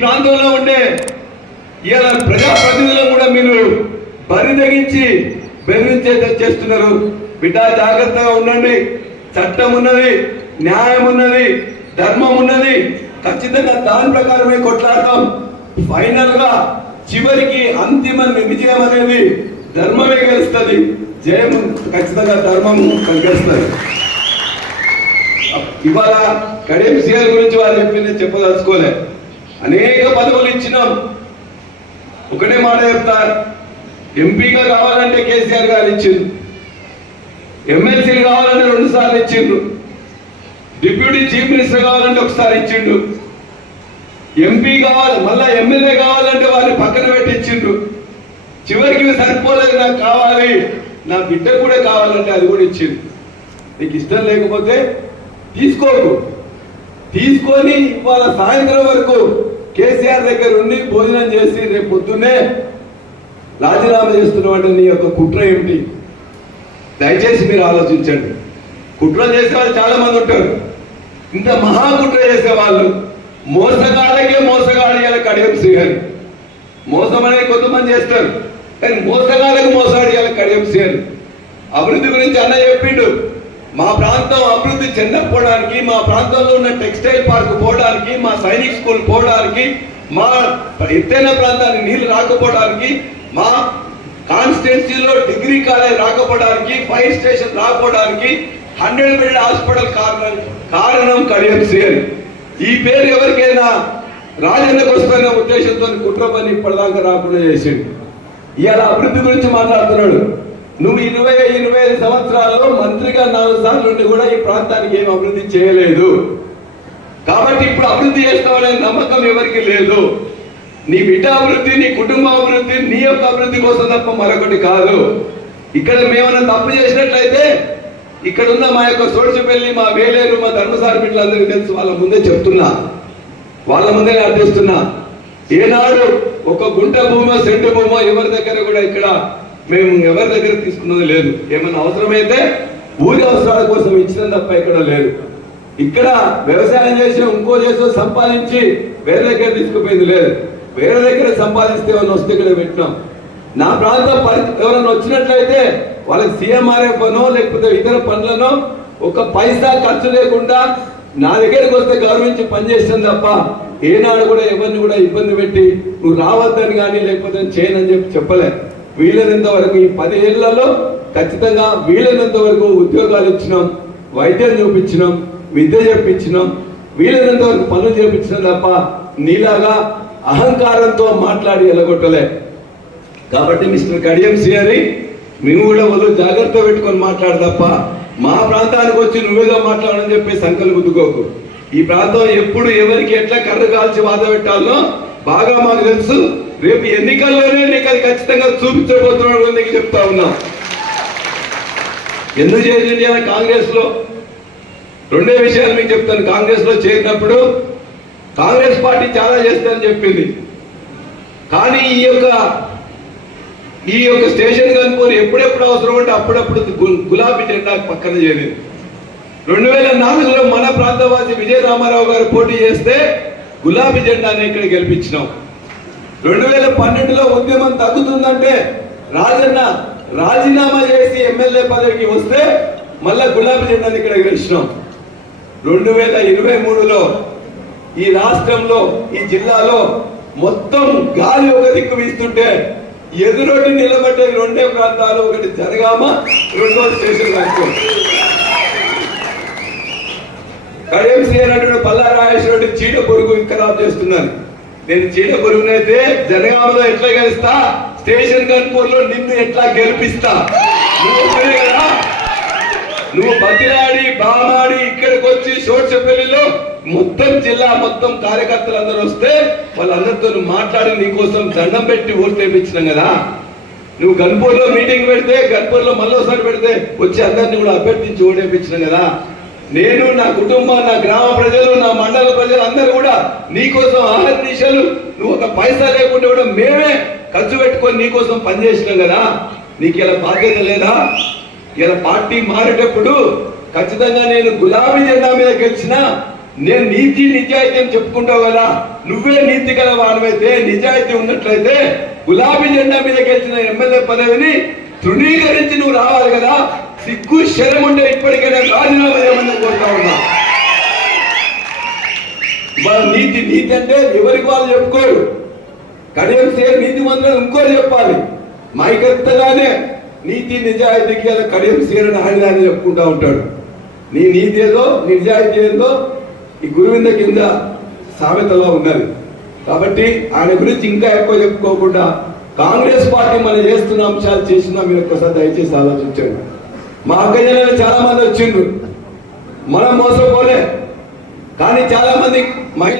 ప్రాంతంలో ఉండే ఇలా ప్రజాప్రతినిధులు కూడా మీరు బరిదగించి బెదిరించే చేస్తున్నారు. బిడ్డ జాగ్రత్తగా ఉండండి. చట్టం ఉన్నది న్యాయం ఉన్నది ధర్మం ఉన్నది. ఖచ్చితంగా దాని ప్రకారమే కొట్లాడతాం. ఫైనల్గా చివరికి అంతిమ విజయం అనేది ధర్మమే గెలుస్తుంది. జయం ఖచ్చితంగా ధర్మం కలిగేస్తుంది. ఇవాళ కడియం సీఎల్ గురించి వారు చెప్పింది చెప్పదలుచుకోలేదు అనేక పదవులు ఇచ్చినాం. ఒకటే మాట చెప్తారు ఎంపీగా కావాలంటే కేసీఆర్ గారు ఇచ్చిండ్రు. ఎమ్మెల్సీలు కావాలంటే రెండు సార్లు ఇచ్చిండ్రు. డిప్యూటీ చీఫ్ మినిస్టర్ కావాలంటే ఒకసారి ఇచ్చిండు ఎంపీ కావాలి మళ్ళా ఎమ్మెల్యే కావాలంటే వారిని పక్కన పెట్టి ఇచ్చిండ్రు. చివరికి సరిపోలేదు నాకు కావాలి నా బిడ్డ కూడా కావాలంటే అది కూడా ఇచ్చిండు నీకు ఇష్టం లేకపోతే తీసుకోకు. తీసుకొని ఇవాళ సాయంత్రం వరకు కేసీఆర్ దగ్గర ఉండి భోజనం చేసి రేపు పొద్దున్నే రాజీనామా చేస్తున్నటువంటి నీ యొక్క కుట్ర ఏమిటి? దయచేసి మీరు ఆలోచించండి. కుట్ర చేసే వాళ్ళు చాలా మంది ఉంటారు. ఇంత మహా కుట్ర చేసే వాళ్ళు మోసగాళ్ళకే మోసగాడియాలి కడియం శ్రీహరి. మోసం అనేది కొంతమంది చేస్తారు. కానీ మోసగాళ్ళకి మోసగాడియాలి కడియం శ్రీహరి. అభివృద్ధి గురించి అన్న చెప్పిండు. మా ప్రాంతం అభివృద్ధి చెందకపోవడానికి మా ప్రాంతంలో ఉన్న టెక్స్టైల్ పార్క్ పోవడానికి మా సైనిక్ స్కూల్ పోవడానికి మా ఎత్తైన ప్రాంతానికి నీళ్ళు రాకపోవడానికి మా కాన్స్టిట్యున్సీలో డిగ్రీ కాలేజ్ రాకపోవడానికి ఫైర్ స్టేషన్ రాకపోవడానికి హండ్రెడ్ బెడ్ హాస్పిటల్ కారణం కారణం కడియం శ్రీహరి. ఈ పేరు ఎవరికైనా రాజన్నకు వస్తున్న ఉద్దేశంతో కుట్ర పని ఇప్పటిదాకా రాకుండా చేసిండు. ఇవాళ అభివృద్ధి గురించి మాట్లాడుతున్నాడు. నువ్వు ఇరవై ఇరవై ఐదు సంవత్సరాల్లో మంత్రిగా నాలుగు సార్లు ఉండి కూడా ఈ ప్రాంతానికి ఏం అభివృద్ధి చేయలేదు. కాబట్టి ఇప్పుడు అభివృద్ధి చేస్తామనే నమ్మకం ఎవరికి లేదు. నీ బిడ్డ అభివృద్ధి నీ కుటుంబ అభివృద్ధి నీ యొక్క అభివృద్ధి కోసం తప్ప మరొకటి కాదు. ఇక్కడ మేమన్నా తప్పు చేసినట్లయితే ఇక్కడ ఉన్న మా యొక్క సోడిచిపల్లి మా వేలేరు మా ధర్మసారి బిడ్డలందరికీ తెలుసు వాళ్ళ ముందే చెప్తున్నా. వాళ్ళ ముందే అర్థిస్తున్నా. ఏనాడు ఒక గుంట భూమో సెంటు భూమో ఎవరి దగ్గర కూడా ఇక్కడ మేము ఎవరి దగ్గర తీసుకున్నది లేదు. ఏమైనా అవసరమైతే ఊరి అవసరాల కోసం ఇచ్చిన తప్ప ఇక్కడ లేదు. ఇక్కడ వ్యవసాయం చేసి ఇంకో చేసో సంపాదించి వేరే దగ్గర తీసుకుపోయింది లేదు. వేరే దగ్గర సంపాదిస్తే ఏమైనా వస్తే ఇక్కడ పెట్టినాం. నా ప్రాంతం పరిస్థితి ఎవరైనా వచ్చినట్లయితే వాళ్ళకి సీఎంఆర్ఎఫ్ పనో లేకపోతే ఇతర పనులనో ఒక పైసా ఖర్చు లేకుండా నా దగ్గరికి వస్తే గౌరవించి పనిచేస్తాను తప్ప ఏనాడు కూడా ఎవరిని కూడా ఇబ్బంది పెట్టి నువ్వు రావద్దని కానీ లేకపోతే చేయనని చెప్పి చెప్పలేదు వీలైనంత వరకు ఈ పది ఖచ్చితంగా వీలైనంత వరకు ఉద్యోగాలు ఇచ్చినాం వైద్యం చూపించినాం విద్య చేపించినాం. వీలైనంత వరకు పనులు చేపించినాం తప్ప నీలాగా అహంకారంతో మాట్లాడి ఎలగొట్టలే. కాబట్టి మిస్టర్ కడియం సిఆరి మేము కూడా వాళ్ళు జాగ్రత్త పెట్టుకొని మాట్లాడు తప్ప మా ప్రాంతానికి వచ్చి నువ్వేదో మాట్లాడని చెప్పి సంకలు గుద్దుకోకు. ఈ ప్రాంతం ఎప్పుడు ఎవరికి ఎట్లా కర్ర కాల్చి వాద పెట్టాలో బాగా మాకు తెలుసు. రేపు ఎన్నికల్లోనే నీకు అది ఖచ్చితంగా చూపించబోతున్నాడు అని నీకు చెప్తా ఉన్నా. ఎందుకు చేసింది అని కాంగ్రెస్లో రెండే విషయాలు మీకు చెప్తాను. కాంగ్రెస్లో చేరినప్పుడు కాంగ్రెస్ పార్టీ చాలా చేస్తానని చెప్పింది. కానీ ఈ యొక్క ఈ యొక్క స్టేషన్ కనుక్కొని ఎప్పుడెప్పుడు అవసరం ఉంటే అప్పుడప్పుడు గులాబీ జెండా పక్కన చేరింది. రెండు వేల నాలుగులో మన ప్రాంతవాసి విజయ రామారావు గారు పోటీ చేస్తే గులాబీ జెండాని ఇక్కడ గెలిపించినాం. రెండు వేల పన్నెండులో ఉద్యమం తగ్గుతుందంటే రాజన్న రాజీనామా చేసి ఎమ్మెల్యే పదవికి వస్తే మళ్ళా గులాబీ జెండాని ఇక్కడ గెలిచినాం రెండు వేల ఇరవై మూడులో ఈ రాష్ట్రంలో ఈ జిల్లాలో మొత్తం గాలి ఒక దిక్కు వీస్తుంటే ఎదురొడ్డి నిలబడ్డే రెండే ప్రాంతాలు ఒకటి జరగామ రెండో స్టేషన్ కనుకో కడియం శ్రీనటుడు పల్లారాజేశ్వరుడు చీడ పొరుగు ఖరాబ్ చేస్తున్నారు. నేను చీడ పొరుగునైతే జనగామలో ఎట్లా గెలుస్తా? స్టేషన్ కన్పూర్లో నిన్ను ఎట్లా గెలిపిస్తా? నువ్వు కదా? నువ్వు బతిలాడి బామాడి ఇక్కడికి వచ్చి షోర్షపల్లిలో మొత్తం జిల్లా మొత్తం కార్యకర్తలు అందరూ వస్తే వాళ్ళందరితో మాట్లాడి నీకోసం దండం పెట్టి ఓటు కదా? నువ్వు గన్పూర్లో మీటింగ్ పెడితే గన్పూర్లో మళ్ళోసారి పెడితే వచ్చి అందరిని కూడా అభ్యర్థించి ఓటేపించినాం కదా? నేను నా కుటుంబం నా గ్రామ ప్రజలు నా మండల ప్రజలు అందరూ కూడా నీకోసం ఆహార దిశలు నువ్వు ఒక పైసా లేకుండా కూడా మేమే ఖర్చు పెట్టుకొని నీకోసం పనిచేసినాం కదా. నీకు ఇలా బాధ్యత లేదా? ఇలా పార్టీ మారేటప్పుడు ఖచ్చితంగా నేను గులాబీ జెండా మీద గెలిచిన నేను నీతి నిజాయితీ అని చెప్పుకుంటావు కదా. నువ్వే నీతి గల వాడమైతే నిజాయితీ ఉన్నట్లయితే గులాబీ జెండా మీద గెలిచిన ఎమ్మెల్యే పదవిని తృణీకరించి నువ్వు రావాలి కదా. సిగ్గు శరం ఉండే ఇప్పటికైనా రాజీనామా చేయమని కోరుతా ఉన్నా? మన నీతి నీతి అంటే ఎవరికి వాళ్ళు చెప్పుకోరు. కడియం సేర్ నీతి మంత్రులు ఇంకోరు చెప్పాలి. మైకెత్తగానే నీతి నిజాయితీకి అలా కడియం సేర్ అని ఆయన చెప్పుకుంటా ఉంటాడు. నీ నీతి ఏదో నిజాయితీ ఏదో ఈ గురువింద కింద సామెతలో ఉన్నది. కాబట్టి ఆయన గురించి ఇంకా ఎక్కువ చెప్పుకోకుండా కాంగ్రెస్ పార్టీ మనం చేస్తున్న అంశాలు చేసినా మీరు ఒక్కసారి దయచేసి ఆలోచించండి. మా అక్కజనులు చాలా మంది వచ్చిండ్రు. మనం మోసపోలే. కానీ చాలా మంది